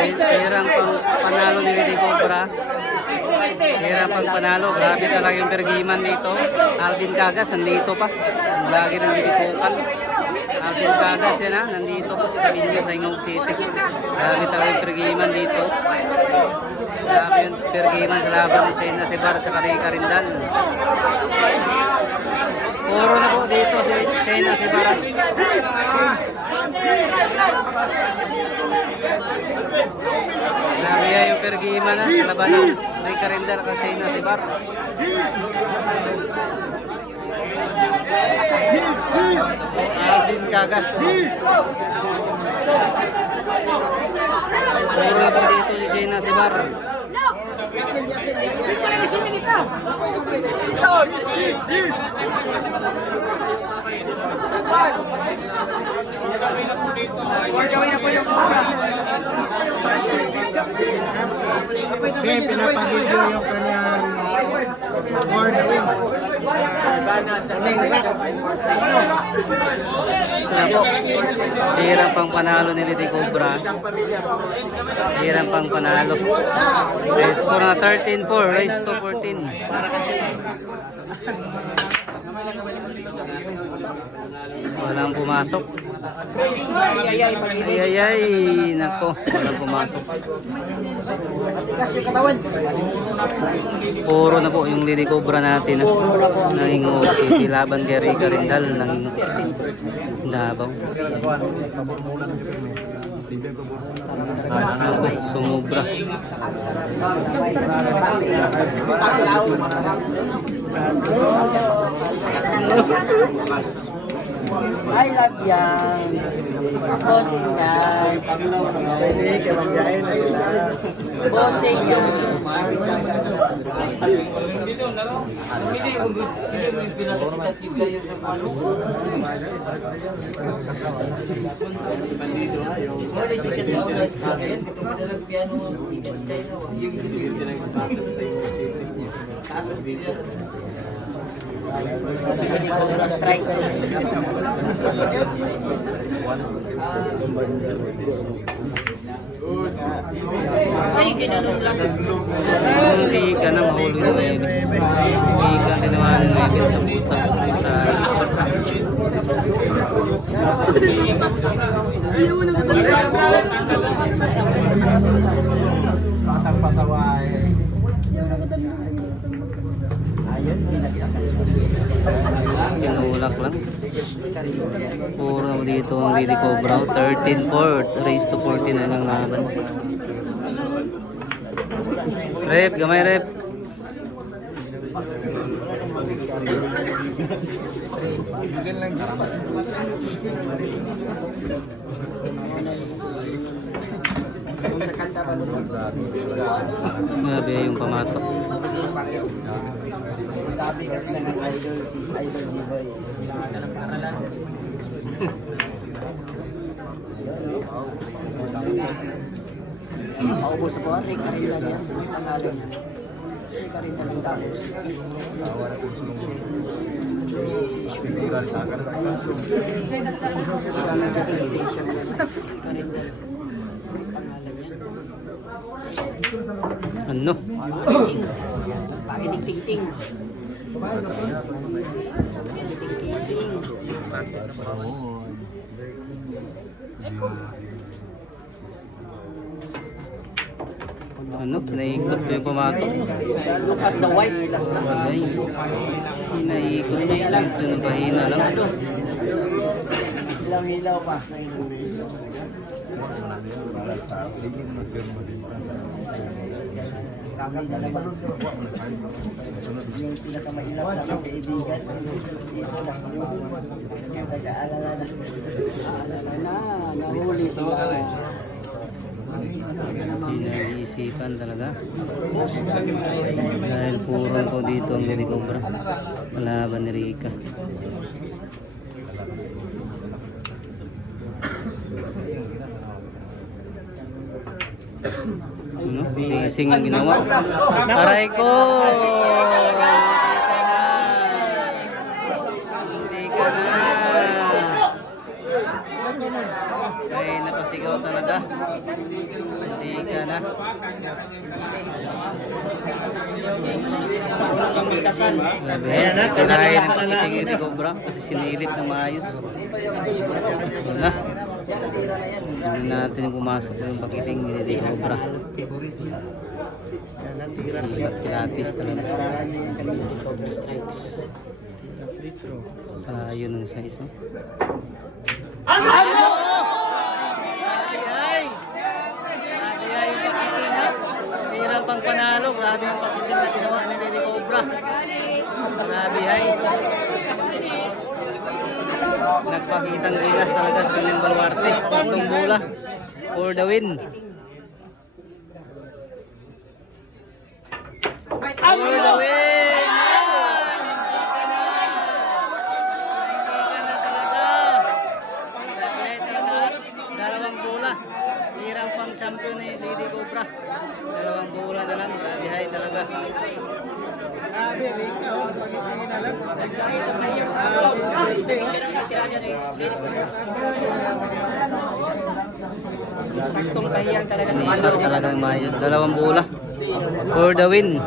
Hirang pang panalo ni Lady Cobra. Hirang pang panalo. Grabe talaga yung pergiman dito. Alvin Cagas, nandito pa. Lagi rin dinipukan. Alvin Cagas yan ha. Nandito pa si Pabinyo sa Ingog City. Grabe talaga yung pergiman dito. Grabe yung pergiman sa laban ni Shayna Sebar sa Karika Rindan. Puro na po dito si Shayna Sebar. Grabe yung pergiman na sa laban ng Karika Rindan at Shayna Sebar. Alvin Cagas. Puro na po dito si Shayna Sebar. Kaya pinapabidyo yung kanyang more the win. Hirang pang panalo ni Lady Cobra. Hirang pang panalo. Race score na 13-4. Race to 14. Walang pumasok. Ay, nako. Walang pumasok. Puro na po yung Lady Cobra natin. Nangingog City laban kay Rica Rindal. Nangingog Davao. Sumubra. I love yan. Bossing yan. Bossing yan. Strike. Hindi ka nang mahulog na yun. Hindi ka tinawanan na yun sa Ayaw mo na gusto na Pinulak lang. Puro na dito ang Lady Cobra. 13-4. Race to 14 na lang laban. Rep, gamay rep. Grabe yung pamatok. Sabi kasi ng idol si Idol G-Boy. Maubos na po, Rick Arena niya. Panalo niya. Rick Arena ng tapos. Ano? Pakinig-ting-ting. Ano? Naikot pa yung pamatok. Look at the white. Ay, naikot pa. Ito na pahina lang. Hilaw-hilaw pa. Kami na naman. Yung pinakamailaw na mga kaibigan. Ito lang yung nag-aalala na. Aalala na. Nahuli sila. Pinaisipan talaga. Dahil puro po dito ang Lady Cobra. Palaban ni Rica. Ano? Tising ang ginawa. Aray ko! Hindi ka na. Ay, napasigaw talaga. Masika na. Grabe. Kinain ng pakiting ni Cobra kasi sinilip ng maayos. Ito na. Hindi natin yung pumasok yung pakiting ni Cobra. Pilates talaga. Yun ang isa-isa. Ay! Ay, yung pakiting na. Hirap pang panalo. Grabe yung pakiting na ginawa ni Cobra. Grabe ay. Nagpakitang gilas talaga sa kanyang baluarte. Tatlong bola for the win. For the win! Hindi ka na talaga. Grabe ay talaga. Dalawang bola. Hirang pang champion ni Lady Cobra. Dalawang bola na lang. Grabe ay talaga. Grabe, Rika, oh. Pag-ibigin na lang. Saktong kahiyang talaga sa Sinipar talagang maayos. Dalawang bola. For the win.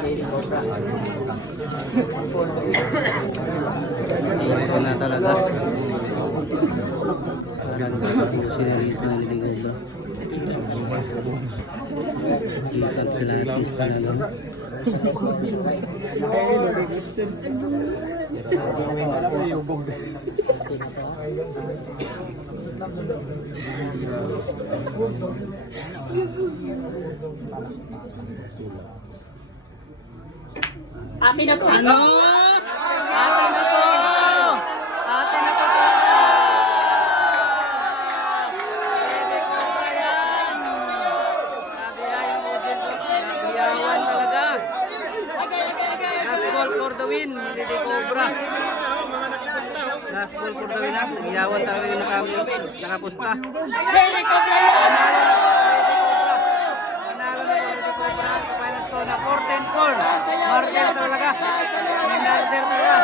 Lady Cobra. Ito na talaga. Parang sinarito na Lady Cobra. Kita Pilates talaga. Atin na to. Ano? Ate na to! Ate na to talaga! Lady Cobra yan! Grabe yan yung audience. Nagbiyawan talaga. Last ball for the win, Lady Cobra. Last ball for the win. Nagbiyawan talaga yung nakapusta. Lady Cobra yan! Panalo na Lady Cobra. Final score na 4-10-4. Marder talaga. Marder talaga.